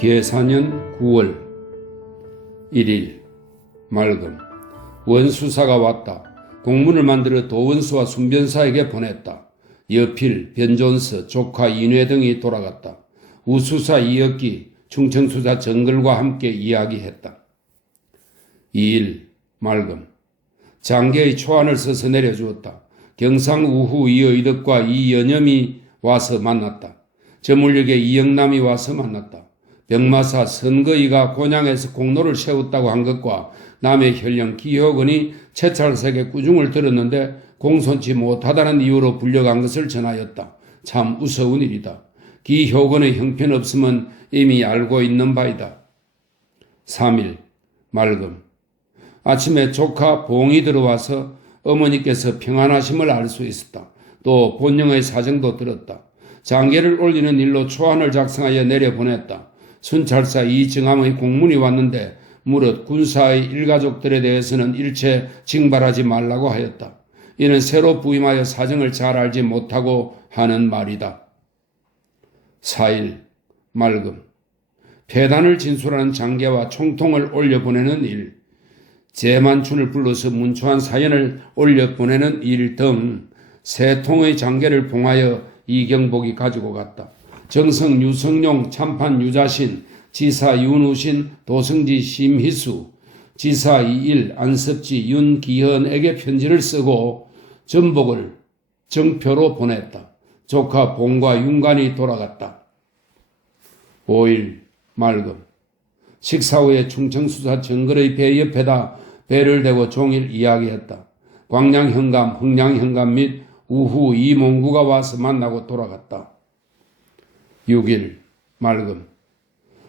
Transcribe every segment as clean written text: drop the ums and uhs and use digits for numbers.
계사년 9월 1일 맑음. 원수사가 왔다. 공문을 만들어 도원수와 순변사에게 보냈다. 여필, 변존서, 조카 인회 등이 돌아갔다. 우수사 이역기, 충청수사 정글과 함께 이야기했다. 2일 맑음. 장계의 초안을 써서 내려주었다. 경상우후 이의덕과 이연염이 와서 만났다. 저물역의 이영남이 와서 만났다. 병마사 선거이가 곤양에서 공로를 세웠다고 한 것과 남의 현령 기효근이 채찰색의 꾸중을 들었는데 공손치 못하다는 이유로 불려간 것을 전하였다. 참 우스운 일이다. 기효근의 형편없음은 이미 알고 있는 바이다. 3일 맑음. 아침에 조카 봉이 들어와서 어머니께서 평안하심을 알 수 있었다. 또 본령의 사정도 들었다. 장계를 올리는 일로 초안을 작성하여 내려보냈다. 순찰사 이정함의 공문이 왔는데 무릇 군사의 일가족들에 대해서는 일체 징발하지 말라고 하였다. 이는 새로 부임하여 사정을 잘 알지 못하고 하는 말이다. 4일 맑음. 폐단을 진술하는 장계와 총통을 올려보내는 일, 제만춘을 불러서 문초한 사연을 올려보내는 일 등 세 통의 장계를 봉하여 이경복이 가지고 갔다. 정성 유성룡, 참판 유자신, 지사 윤우신, 도성지 심희수, 지사 이일, 안섭지 윤기현에게 편지를 쓰고 전복을 정표로 보냈다. 조카 봉과 윤관이 돌아갔다. 5일 맑음. 식사 후에 충청수사 정글의 배 옆에다 배를 대고 종일 이야기했다. 광량현감, 흥량현감 및 우후 이몽구가 와서 만나고 돌아갔다. 6일 맑음.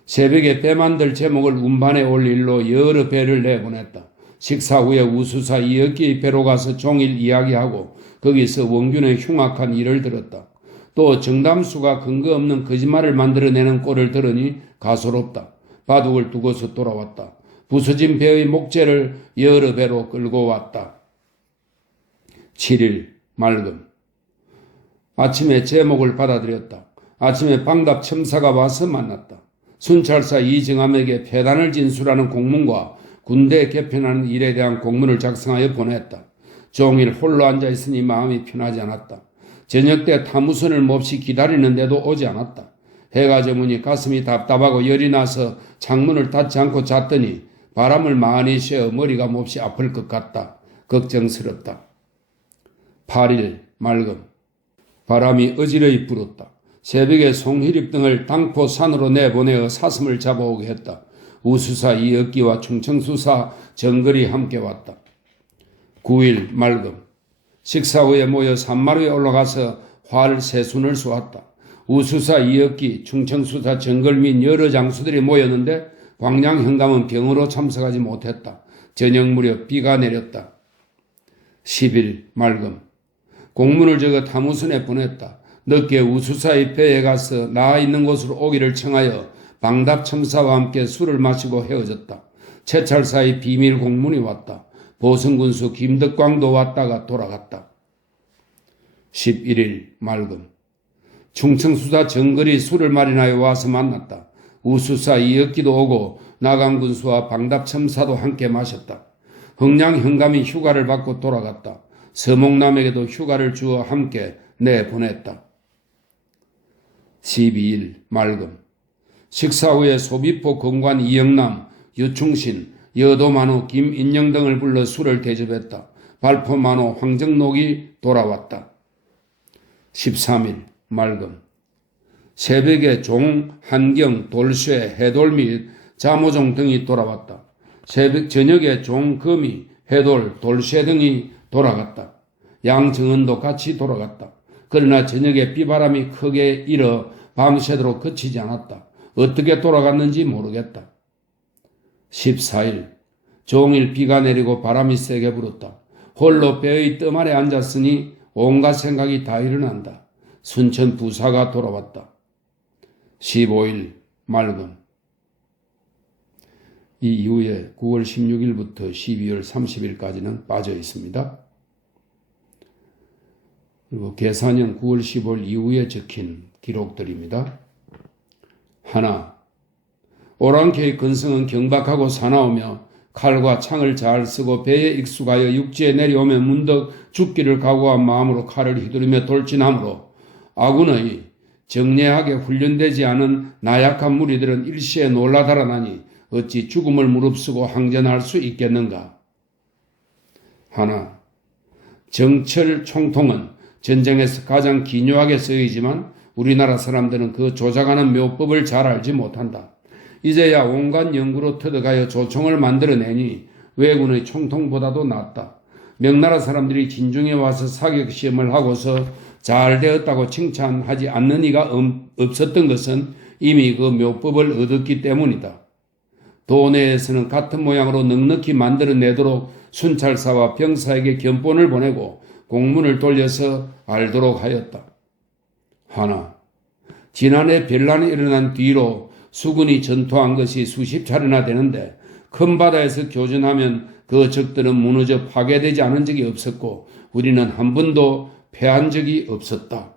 새벽에 배 만들 제목을 운반에 올 일로 여러 배를 내보냈다. 식사 후에 우수사 이역기의 배로 가서 종일 이야기하고 거기서 원균의 흉악한 일을 들었다. 또 정담수가 근거 없는 거짓말을 만들어내는 꼴을 들으니 가소롭다. 바둑을 두고서 돌아왔다. 부서진 배의 목재를 여러 배로 끌고 왔다. 7일 맑음. 아침에 제목을 받아들였다. 아침에 방답 첨사가 와서 만났다. 순찰사 이정함에게 폐단을 진술하는 공문과 군대 개편하는 일에 대한 공문을 작성하여 보냈다. 종일 홀로 앉아있으니 마음이 편하지 않았다. 저녁 때 타무선을 몹시 기다리는데도 오지 않았다. 해가 저무니 가슴이 답답하고 열이 나서 창문을 닫지 않고 잤더니 바람을 많이 쐬어 머리가 몹시 아플 것 같다. 걱정스럽다. 8일 맑음. 바람이 어지러이 불었다. 새벽에 송희립 등을 당포산으로 내보내어 사슴을 잡아오게 했다. 우수사 이역기와 충청수사 정글이 함께 왔다. 9일 맑음. 식사 후에 모여 산마루에 올라가서 활 세순을 쏘았다. 우수사 이역기, 충청수사 정글 및 여러 장수들이 모였는데 광량현감은 병으로 참석하지 못했다. 저녁 무렵 비가 내렸다. 10일 맑음. 공문을 적어 타무선에 보냈다. 늦게 우수사의 배에 가서 나아 있는 곳으로 오기를 청하여 방답첨사와 함께 술을 마시고 헤어졌다. 채찰사의 비밀 공문이 왔다. 보성군수 김덕광도 왔다가 돌아갔다. 11일 맑음. 충청수사 정글이 술을 마련하여 와서 만났다. 우수사 이역기도 오고 나강군수와 방답첨사도 함께 마셨다. 흥량현감이 휴가를 받고 돌아갔다. 서목남에게도 휴가를 주어 함께 내보냈다. 12일 맑음. 식사 후에 소비포 건관 이영남, 유충신, 여도만호, 김인영 등을 불러 술을 대접했다. 발포만호 황정록이 돌아왔다. 13일 맑음. 새벽에 종, 한경, 돌쇠, 해돌 및 자모종 등이 돌아왔다. 새벽 저녁에 종, 거미, 해돌, 돌쇠 등이 돌아갔다. 양정은도 같이 돌아갔다. 그러나 저녁에 비바람이 크게 일어 밤새도록 그치지 않았다. 어떻게 돌아갔는지 모르겠다. 14일 종일 비가 내리고 바람이 세게 불었다. 홀로 배의 뜸 아래 앉았으니 온갖 생각이 다 일어난다. 순천 부사가 돌아왔다. 15일 맑음. 이 이후에 9월 16일부터 12월 30일까지는 빠져 있습니다. 그리고 계사년 9월 15일 이후에 적힌 기록들입니다. 하나, 오랑캐의 근성은 경박하고 사나우며 칼과 창을 잘 쓰고 배에 익숙하여 육지에 내려오면 문득 죽기를 각오한 마음으로 칼을 휘두르며 돌진하므로 아군의 정례하게 훈련되지 않은 나약한 무리들은 일시에 놀라 달아나니 어찌 죽음을 무릅쓰고 항전할 수 있겠는가. 하나, 정철 총통은 전쟁에서 가장 기묘하게 쓰이지만 우리나라 사람들은 그 조작하는 묘법을 잘 알지 못한다. 이제야 온갖 연구로 터득하여 조총을 만들어내니 왜군의 총통보다도 낫다. 명나라 사람들이 진중에 와서 사격시험을 하고서 잘 되었다고 칭찬하지 않는 이가 없었던 것은 이미 그 묘법을 얻었기 때문이다. 도내에서는 같은 모양으로 넉넉히 만들어내도록 순찰사와 병사에게 견본을 보내고 공문을 돌려서 알도록 하였다. 하나, 지난해 변란이 일어난 뒤로 수군이 전투한 것이 수십 차례나 되는데 큰 바다에서 교전하면 그 적들은 무너져 파괴되지 않은 적이 없었고 우리는 한 번도 패한 적이 없었다.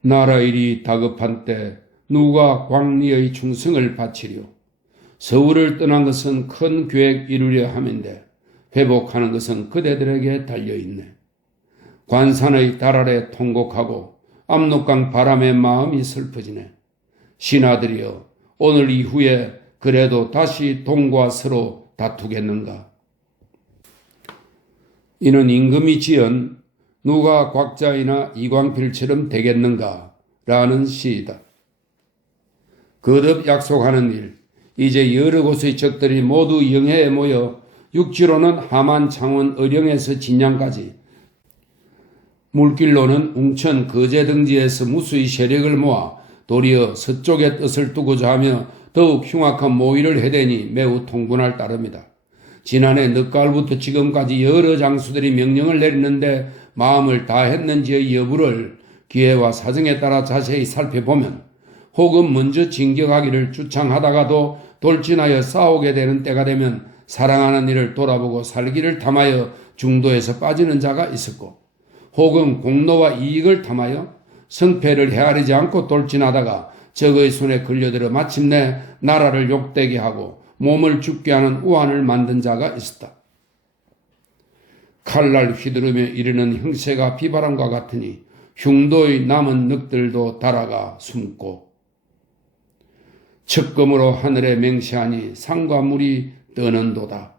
나라 일이 다급한 때 누가 광리의 충성을 바치려? 서울을 떠난 것은 큰 계획 이루려 함인데 회복하는 것은 그대들에게 달려있네. 관산의 달 아래 통곡하고 압록강 바람에 마음이 슬퍼지네. 신하들이여, 오늘 이후에 그래도 다시 동과 서로 다투겠는가? 이는 임금이 지은 누가 곽자이나 이광필처럼 되겠는가? 라는 시이다. 거듭 약속하는 일, 이제 여러 곳의 적들이 모두 영해에 모여 육지로는 함안, 창원, 의령에서 진양까지, 물길로는 웅천, 거제 등지에서 무수히 세력을 모아 도리어 서쪽에 뜻을 두고자 하며 더욱 흉악한 모의를 해대니 매우 통분할 따름이다. 지난해 늦가을부터 지금까지 여러 장수들이 명령을 내리는데 마음을 다했는지의 여부를 기회와 사정에 따라 자세히 살펴보면 혹은 먼저 진격하기를 주창하다가도 돌진하여 싸우게 되는 때가 되면 사랑하는 이를 돌아보고 살기를 탐하여 중도에서 빠지는 자가 있었고 혹은 공로와 이익을 탐하여 성패를 헤아리지 않고 돌진하다가 적의 손에 걸려들어 마침내 나라를 욕되게 하고 몸을 죽게 하는 우환을 만든 자가 있었다. 칼날 휘두르며 이르는 형세가 비바람과 같으니 흉도의 남은 늑들도 달아가 숨고 척검으로 하늘에 맹세하니 상과 물이 떠는도다.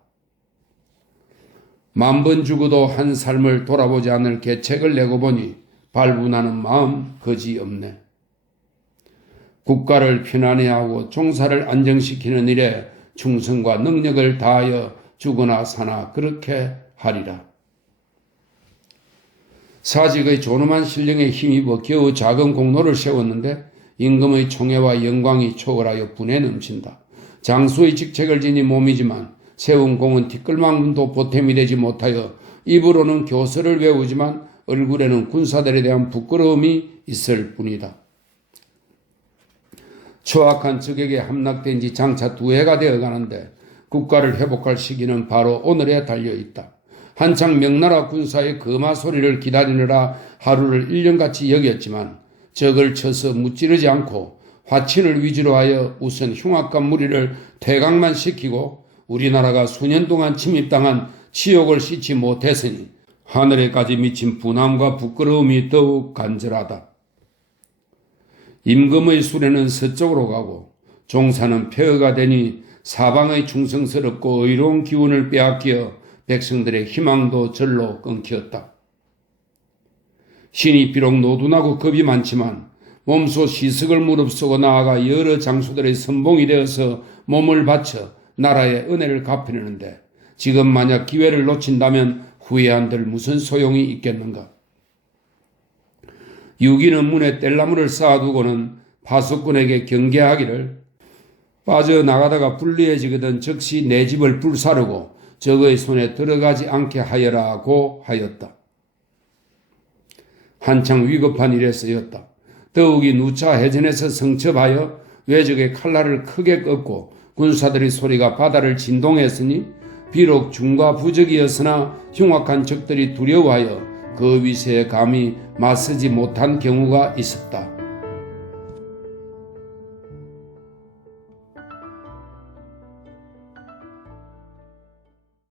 만번 죽어도 한 삶을 돌아보지 않을 계책을 내고 보니 발분하는 마음 거지없네. 국가를 편안해하고 종사를 안정시키는 일에 충성과 능력을 다하여 죽으나 사나 그렇게 하리라. 사직의 존엄한 신령에 힘입어 겨우 작은 공로를 세웠는데 임금의 총애와 영광이 초월하여 분에 넘친다. 장수의 직책을 지니 몸이지만 세운 공은 티끌만큼도 보탬이 되지 못하여 입으로는 교서를 외우지만 얼굴에는 군사들에 대한 부끄러움이 있을 뿐이다. 추악한 적에게 함락된 지 장차 2해가 되어가는데 국가를 회복할 시기는 바로 오늘에 달려있다. 한창 명나라 군사의 거마 소리를 기다리느라 하루를 1년같이 여겼지만 적을 쳐서 무찌르지 않고 화친을 위주로 하여 우선 흉악한 무리를 퇴각만 시키고 우리나라가 수년 동안 침입당한 치욕을 씻지 못했으니 하늘에까지 미친 분함과 부끄러움이 더욱 간절하다. 임금의 수레는 서쪽으로 가고 종사는 폐허가 되니 사방의 충성스럽고 의로운 기운을 빼앗겨 백성들의 희망도 절로 끊겼다. 신이 비록 노둔하고 겁이 많지만 몸소 시석을 무릅쓰고 나아가 여러 장수들의 선봉이 되어서 몸을 바쳐 나라의 은혜를 갚으려는데 지금 만약 기회를 놓친다면 후회한들 무슨 소용이 있겠는가. 유기는 문에 뗄나무를 쌓아두고는 파수꾼에게 경계하기를 빠져나가다가 불리해지거든 즉시 내 집을 불사르고 적의 손에 들어가지 않게 하여라고 하였다. 한창 위급한 일에 쓰였다. 더욱이 누차 해전에서 성첩하여 외적의 칼날을 크게 꺾고 군사들의 소리가 바다를 진동했으니 비록 중과 부적이었으나 흉악한 적들이 두려워하여 그 위세에 감히 맞서지 못한 경우가 있었다.